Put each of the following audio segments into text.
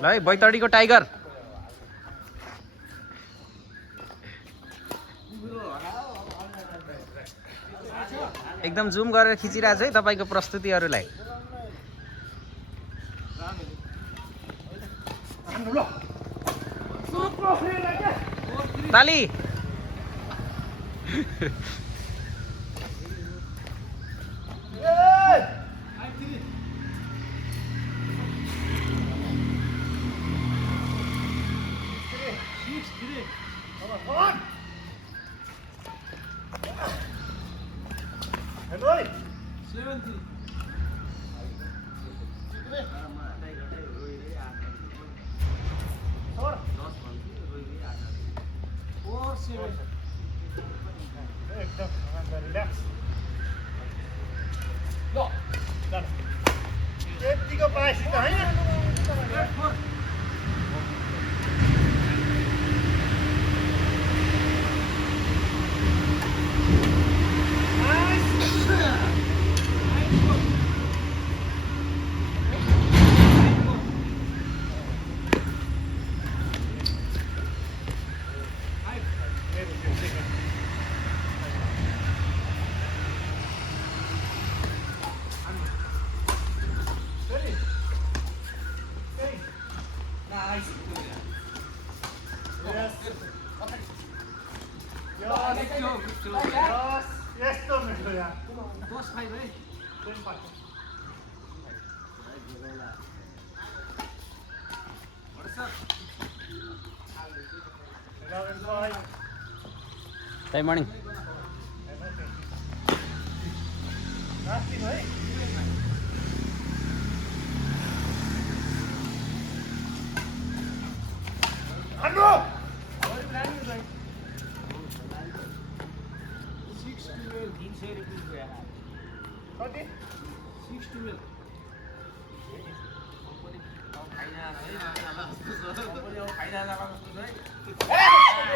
ल है बैतडीको टाइगर एकदम जुम गरेर खिचिरहेको छु है तपाईँको प्रस्तुतिहरूलाई ताली यतिको पाएपछि त होइन यस्तो मिठो यार टाइम मर्निङ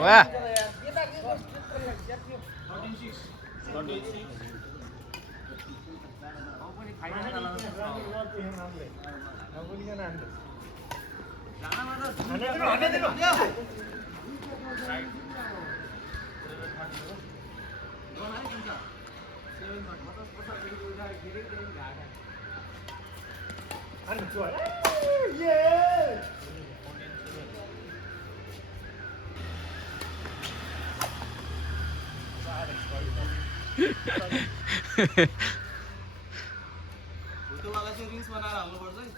वाह फोटोवाला चाहिँ रिल्स बनाएर हाल्नुपर्छ है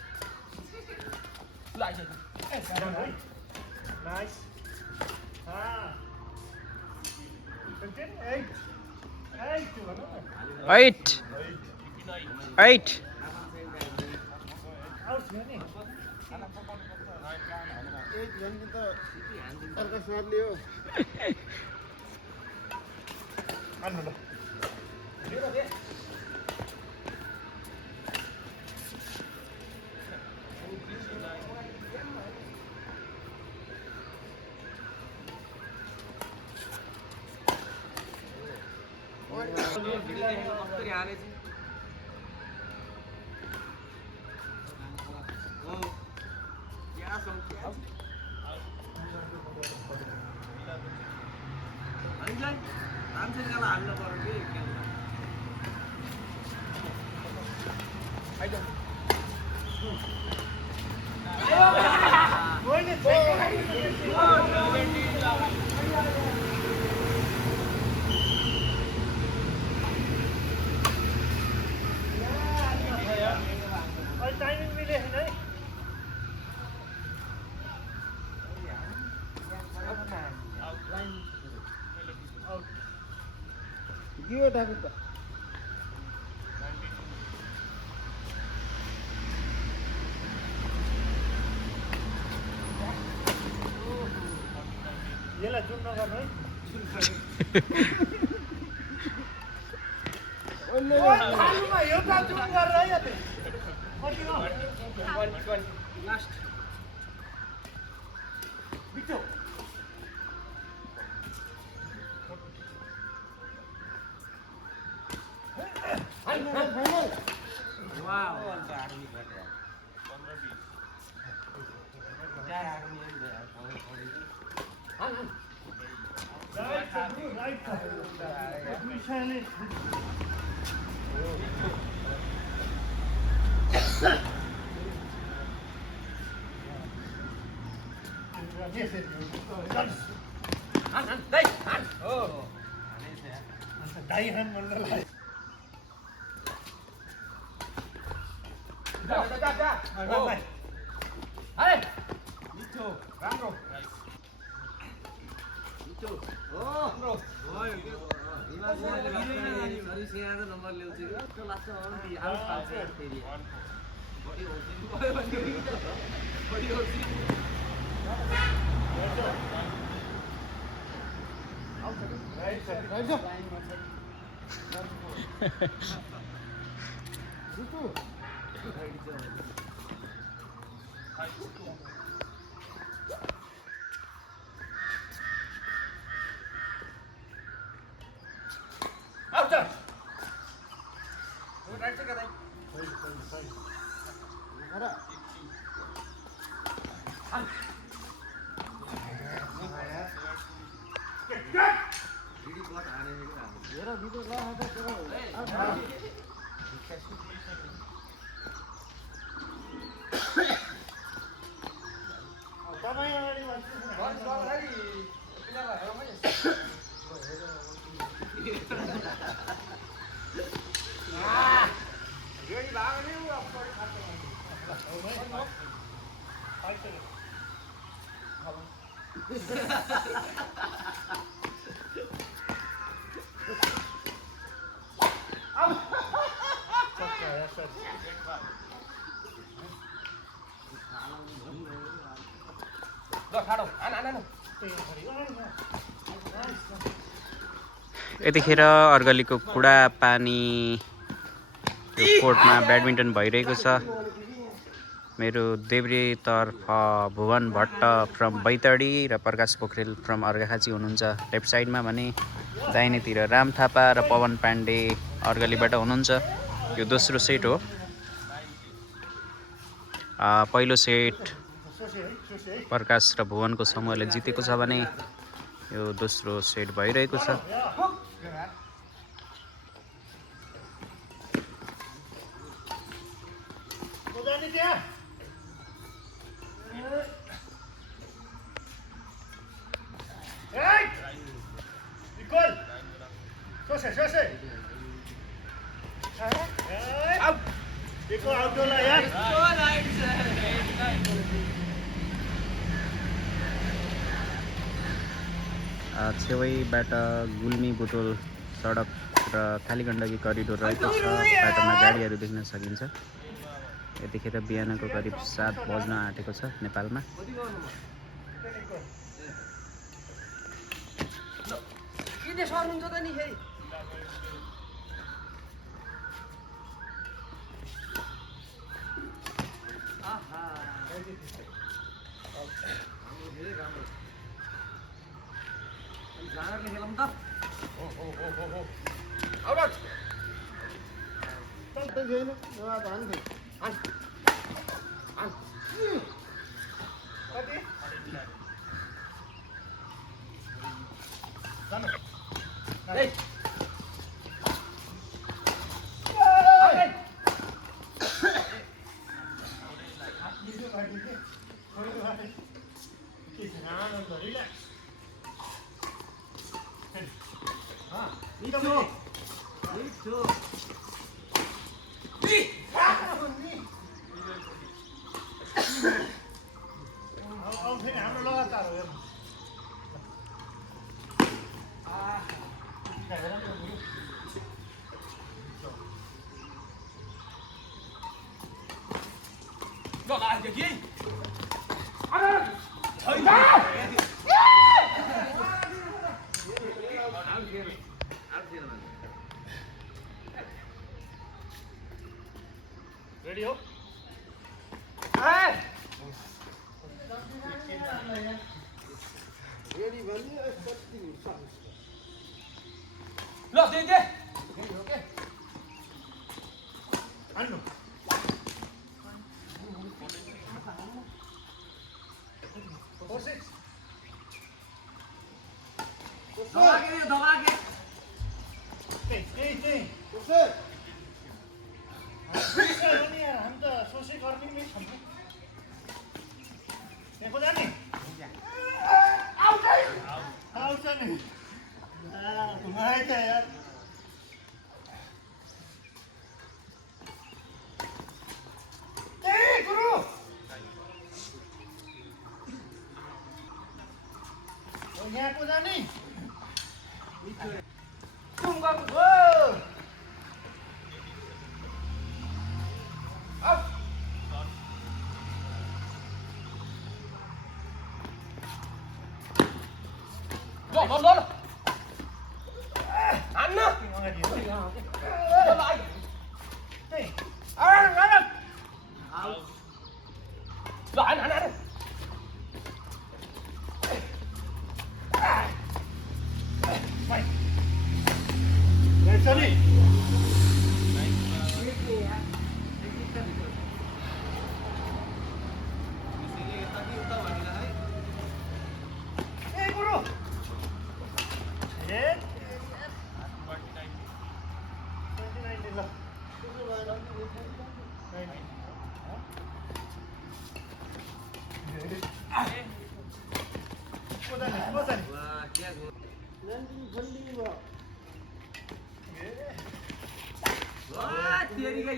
Nice. Ah. 8. 8 8 Out ni. 8 जनको त अर्का साथले हो Ano ba? Timing मिले है नहीं के उठाएको त यसलाई जुम नगर्नु है खालुमा एउटा जुम गरेर है यतै कति हो लास्ट बिचो राइट विषयले दाइहान मण्डललाई यतिखेर अर्गलीको खुडा पानी कोर्टमा ब्याडमिन्टन भइरहेको छ। मेरो देब्रेतर्फ भुवन भट्ट फ्रम बैतडी र प्रकाश पोखरेल फ्रम अर्घाखाँची हुनुहुन्छ लेफ्ट साइडमा भने दाहिनेतिर राम थापा र पवन पाण्डे अर्गलीबाट हुनुहुन्छ। यो दोस्रो सेट हो। पहिलो सेट प्रकाश र भुवनको समूहले जितेको छ भने यो दोस्रो सेट भइरहेको छ। छेवैबाट गुल्मी बुटोल सडक र खाली गण्डकी करिडोर रहेको छ। बाटोमा गाडीहरू देख्न सकिन्छ। यतिखेर बिहानको करिब 7 बज्न आँटेको छ नेपालमा। रेडी हो? ल दे ओके आन्नु 4-6 हम त सोचे गर्मी नै छौँ त्यहाँ जाने आउँछ नि घुमाएछ यार ए गुरु यहाँको जाने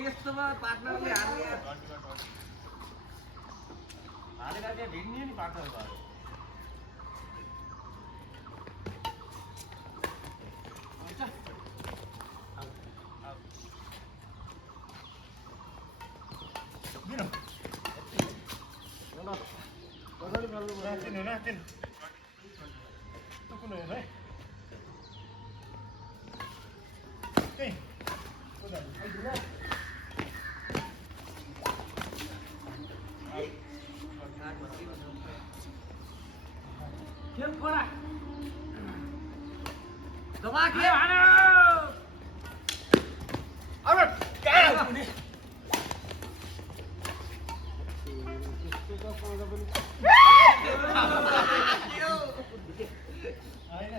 यस्तोमा पार्टनरले हालेर चाहिँ भिड्ने नि पार्टनर भयो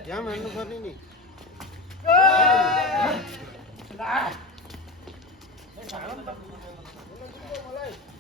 यहाँ हान्नु पर्ने नि